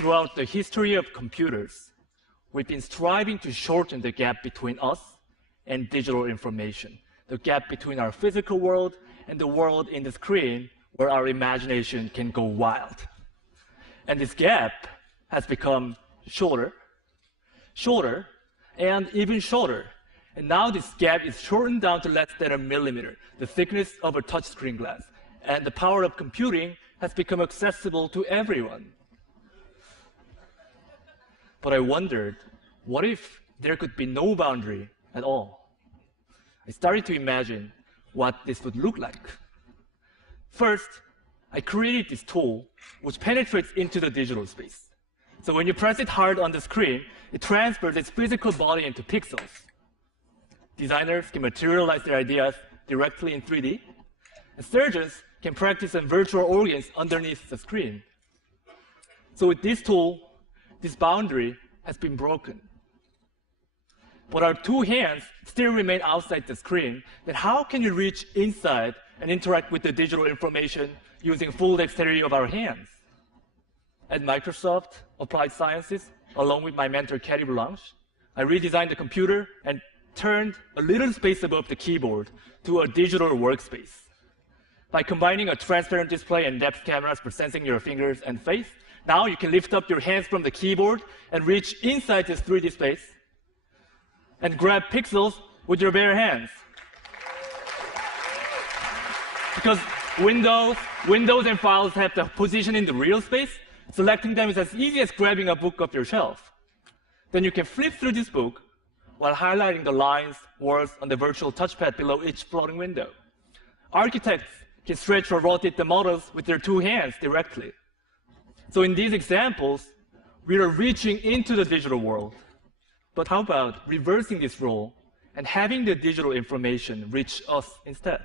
Throughout the history of computers, we've been striving to shorten the gap between us and digital information, the gap between our physical world and the world in the screen where our imagination can go wild. And this gap has become shorter, shorter, and even shorter. And now this gap is shortened down to less than a millimeter, the thickness of a touchscreen glass. And the power of computing has become accessible to everyone. But I wondered, what if there could be no boundary at all? I started to imagine what this would look like. First, I created this tool which penetrates into the digital space. So when you press it hard on the screen, it transfers its physical body into pixels. Designers can materialize their ideas directly in 3D, and surgeons can practice on virtual organs underneath the screen. So with this tool, this boundary has been broken. But our two hands still remain outside the screen. Then how can you reach inside and interact with the digital information using full dexterity of our hands? At Microsoft Applied Sciences, along with my mentor, Katie Blanche, I redesigned the computer and turned a little space above the keyboard to a digital workspace. By combining a transparent display and depth cameras for sensing your fingers and face, now you can lift up your hands from the keyboard and reach inside this 3D space and grab pixels with your bare hands. Because windows and files have the position in the real space, selecting them is as easy as grabbing a book off your shelf. Then you can flip through this book while highlighting the lines, words on the virtual touchpad below each floating window. Architects can stretch or rotate the models with their two hands directly. So in these examples, we are reaching into the digital world. But how about reversing this role and having the digital information reach us instead?